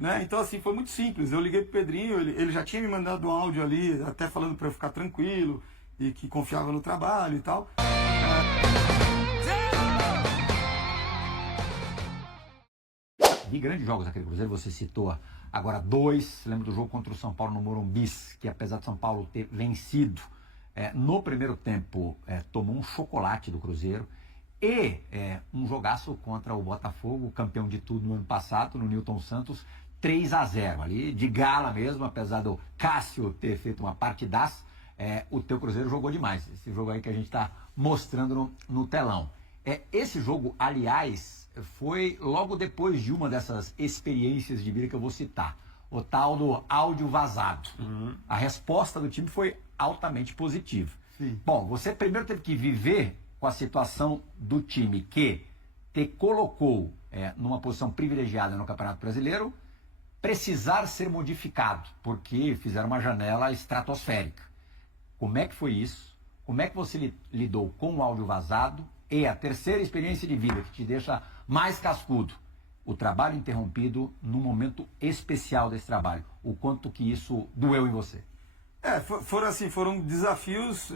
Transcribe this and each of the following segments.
Né? Então, assim, foi muito simples. Eu liguei pro Pedrinho, ele já tinha me mandado um áudio ali, até falando para eu ficar tranquilo e que confiava no trabalho e tal. Vi grandes jogos daquele Cruzeiro, você citou agora 2, lembro do jogo contra o São Paulo no Morumbi, que apesar de São Paulo ter vencido, no primeiro tempo tomou um chocolate do Cruzeiro, e um jogaço contra o Botafogo, campeão de tudo no ano passado, no Newton Santos, 3-0 ali, de gala mesmo, apesar do Cássio ter feito uma partidaça, o teu Cruzeiro jogou demais, esse jogo aí que a gente está mostrando no telão. Esse jogo, aliás, foi logo depois de uma dessas experiências de vida que eu vou citar, o tal do áudio vazado. A resposta do time foi altamente positiva. Sim. Bom, você primeiro teve que viver com a situação do time que te colocou numa posição privilegiada no Campeonato Brasileiro, precisar ser modificado, porque fizeram uma janela estratosférica. Como é que foi isso? Como é que você lidou com o áudio vazado? E a terceira experiência de vida que te deixa mais cascudo, o trabalho interrompido num momento especial desse trabalho. O quanto que isso doeu em você? Foram desafios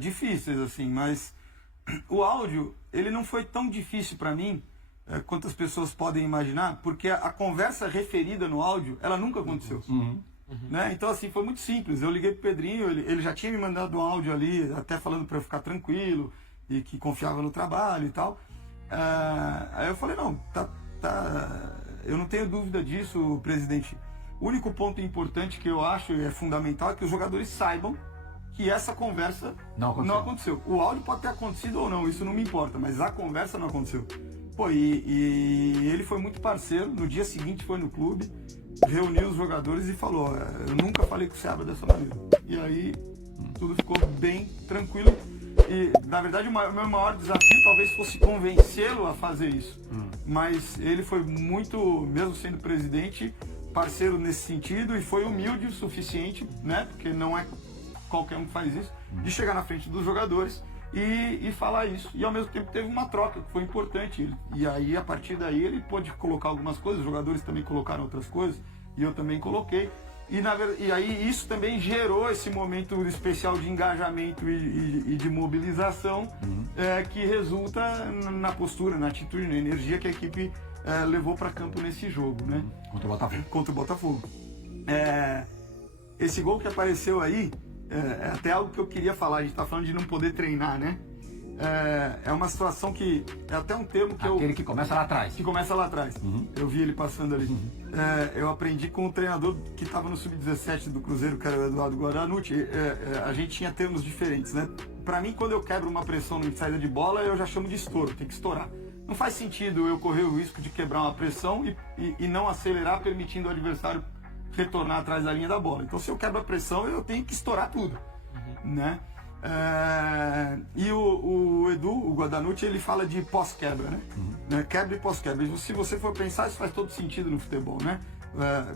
difíceis, assim, mas o áudio, ele não foi tão difícil para mim quanto as pessoas podem imaginar, porque a conversa referida no áudio, ela nunca aconteceu. Né? Então, assim, foi muito simples. Eu liguei pro Pedrinho, ele já tinha me mandado um áudio ali, até falando para eu ficar tranquilo e que confiava no trabalho e tal. Aí eu falei, não, eu não tenho dúvida disso, presidente. O único ponto importante que eu acho é fundamental é que os jogadores saibam que essa conversa não aconteceu. O áudio pode ter acontecido ou não, isso não me importa, mas a conversa não aconteceu. Pô, e ele foi muito parceiro, no dia seguinte foi no clube, reuniu os jogadores e falou, eu nunca falei com o Seabra dessa maneira. E aí tudo ficou bem tranquilo. E, na verdade, o meu maior desafio talvez fosse convencê-lo a fazer isso. Mas ele foi muito, mesmo sendo presidente, parceiro nesse sentido e foi humilde o suficiente, né? Porque não é qualquer um que faz isso, de chegar na frente dos jogadores e falar isso. E ao mesmo tempo teve uma troca, que foi importante. E aí, a partir daí, ele pôde colocar algumas coisas, os jogadores também colocaram outras coisas, e eu também coloquei. E aí isso também gerou esse momento especial de engajamento e de mobilização que resulta na postura, na atitude, na energia que a equipe levou para campo nesse jogo, né? Contra o Botafogo. Contra o Botafogo. Esse gol que apareceu aí é até algo que eu queria falar. A gente está falando de não poder treinar, né? É uma situação que é até um termo que Aquele que começa lá atrás. Que começa lá atrás. Eu vi ele passando ali. Eu aprendi com o treinador que estava no Sub-17 do Cruzeiro, que era o Eduardo Guaranucci. A gente tinha termos diferentes, né? Para mim, quando eu quebro uma pressão de saída de bola, eu já chamo de estouro, tem que estourar. Não faz sentido eu correr o risco de quebrar uma pressão e não acelerar, permitindo o adversário retornar atrás da linha da bola. Então, se eu quebro a pressão, eu tenho que estourar tudo, né? E o Edu, o Guadanucci, ele fala de pós-quebra, né? Quebra e pós-quebra. E se você for pensar, isso faz todo sentido no futebol, né?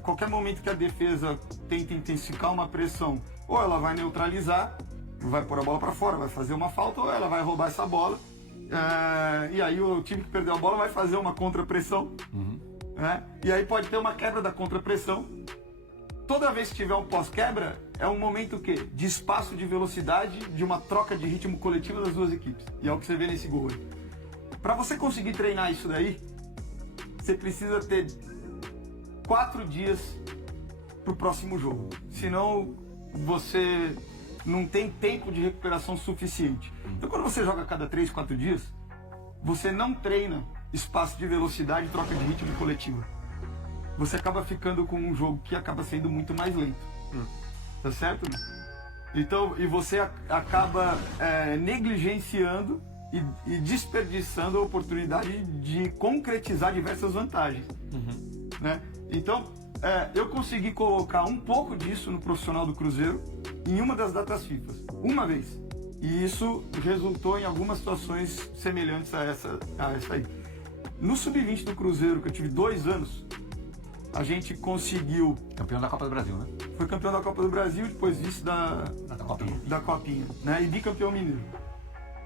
Qualquer momento que a defesa tenta intensificar uma pressão, ou ela vai neutralizar, vai pôr a bola para fora, vai fazer uma falta, ou ela vai roubar essa bola. E aí o time que perdeu a bola vai fazer uma contrapressão, né? E aí pode ter uma quebra da contrapressão. Toda vez que tiver um pós-quebra, é um momento o quê? De espaço, de velocidade, de uma troca de ritmo coletivo das duas equipes. E é o que você vê nesse gol aí. Para você conseguir treinar isso daí, você precisa ter 4 dias pro próximo jogo. Senão, você não tem tempo de recuperação suficiente. Então, quando você joga a cada 3, 4 dias, você não treina espaço de velocidade e troca de ritmo coletiva. Você acaba ficando com um jogo que acaba sendo muito mais lento. Tá certo? Né? Então, e você acaba negligenciando e desperdiçando a oportunidade de concretizar diversas vantagens. Né? Então, eu consegui colocar um pouco disso no profissional do Cruzeiro em uma das datas FIFA, uma vez. E isso resultou em algumas situações semelhantes a essa aí. No Sub-20 do Cruzeiro, que eu tive 2 anos, a gente conseguiu... Campeão da Copa do Brasil, né? Foi campeão da Copa do Brasil, depois disso da Copinha, né? E bicampeão mineiro,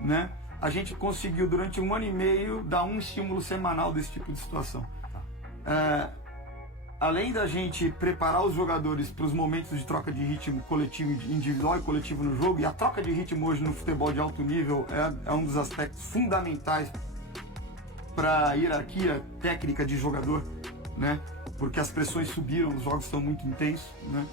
né? A gente conseguiu, durante 1 ano e meio, dar um estímulo semanal desse tipo de situação. além da gente preparar os jogadores para os momentos de troca de ritmo coletivo, individual e coletivo no jogo, e a troca de ritmo hoje no futebol de alto nível é um dos aspectos fundamentais para a hierarquia técnica de jogador, né? Porque as pressões subiram, os jogos estão muito intensos, né?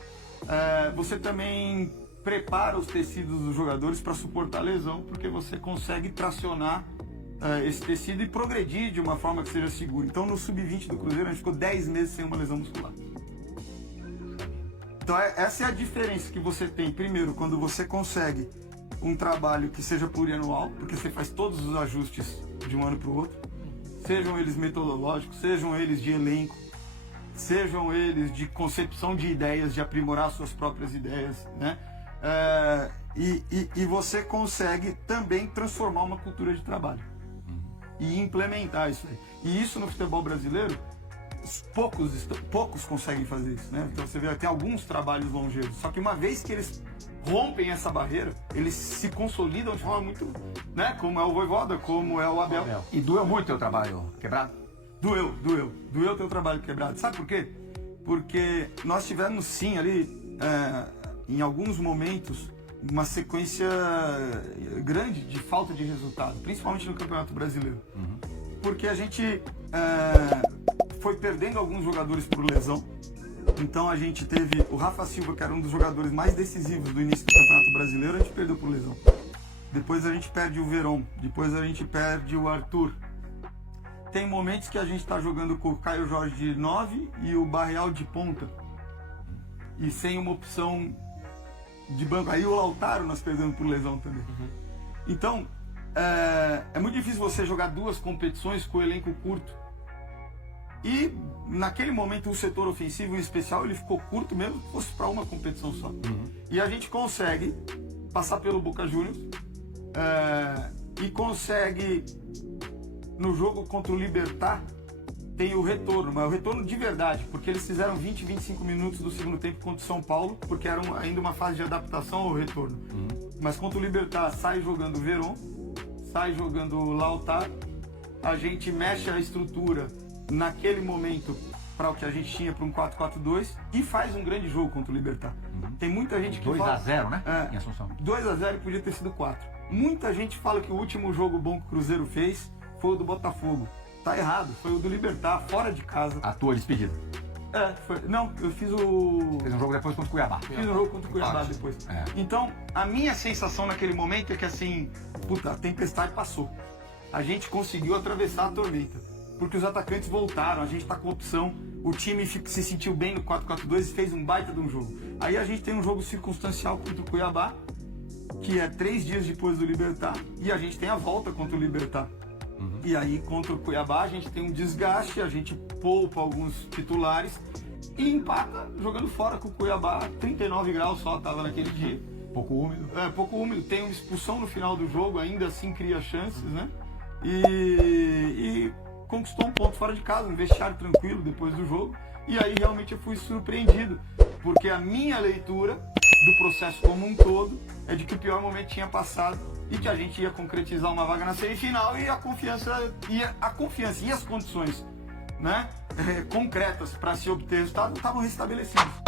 Você também prepara os tecidos dos jogadores para suportar a lesão, porque você consegue tracionar esse tecido e progredir de uma forma que seja segura. Então no sub-20 do Cruzeiro a gente ficou 10 meses sem uma lesão muscular. Então essa é a diferença que você tem, primeiro, quando você consegue um trabalho que seja plurianual, porque você faz todos os ajustes de um ano para o outro, sejam eles metodológicos, sejam eles de elenco, sejam eles de concepção de ideias, de aprimorar suas próprias ideias, né? E você consegue também transformar uma cultura de trabalho e implementar isso aí. E isso no futebol brasileiro, poucos conseguem fazer isso, né? Então você vê, tem alguns trabalhos longevos, só que uma vez que eles rompem essa barreira, eles se consolidam de forma muito, né? Como é o Vojvoda, como é o Abel. E doeu muito o teu trabalho quebrado? Doeu teu trabalho quebrado. Sabe por quê? Porque nós tivemos sim ali, em alguns momentos, uma sequência grande de falta de resultado, principalmente no Campeonato Brasileiro. Porque a gente foi perdendo alguns jogadores por lesão. Então a gente teve o Rafa Silva, que era um dos jogadores mais decisivos do início do Campeonato Brasileiro, a gente perdeu por lesão. Depois a gente perde o Verón, depois a gente perde o Arthur. Tem momentos que a gente está jogando com o Caio Jorge de 9 e o Barreal de ponta. E sem uma opção de banco. Aí o Lautaro nós perdemos por lesão também. Então, é muito difícil você jogar duas competições com o elenco curto. E naquele momento o setor ofensivo em especial ele ficou curto mesmo que fosse para uma competição só. E a gente consegue passar pelo Boca Juniors e consegue, no jogo contra o Libertad, tem o retorno, mas o retorno de verdade, porque eles fizeram 20, 25 minutos do segundo tempo contra o São Paulo, porque era ainda uma fase de adaptação ao retorno. Mas contra o Libertad sai jogando o Verón, sai jogando o Lautaro, a gente mexe a estrutura naquele momento para o que a gente tinha para um 4-4-2 e faz um grande jogo contra o Libertad. Tem muita gente que 2-0, né? Em Assunção. 2-0 e podia ter sido 4. Muita gente fala que o último jogo bom que o Cruzeiro fez foi o do Botafogo. Tá errado, foi o do Libertad, fora de casa. A tua despedida. Não, eu fiz o... Fez um jogo depois contra o Cuiabá. Fiz um jogo contra o Cuiabá depois. Então, a minha sensação naquele momento é que assim, a tempestade passou. A gente conseguiu atravessar a tormenta. Porque os atacantes voltaram, a gente tá com opção, o time se sentiu bem no 4-4-2 e fez um baita de um jogo. Aí a gente tem um jogo circunstancial contra o Cuiabá, que é 3 dias depois do Libertad, e a gente tem a volta contra o Libertad. E aí contra o Cuiabá a gente tem um desgaste, a gente poupa alguns titulares e empata jogando fora com o Cuiabá, 39 graus só tava naquele dia. Pouco úmido. Pouco úmido, tem uma expulsão no final do jogo, ainda assim cria chances, né? E conquistou um ponto fora de casa, um vestiário tranquilo depois do jogo. E aí realmente eu fui surpreendido, porque a minha leitura do processo como um todo é de que o pior momento tinha passado e que a gente ia concretizar uma vaga na semifinal e a confiança e as condições, né, concretas para se obter resultado estavam restabelecidas.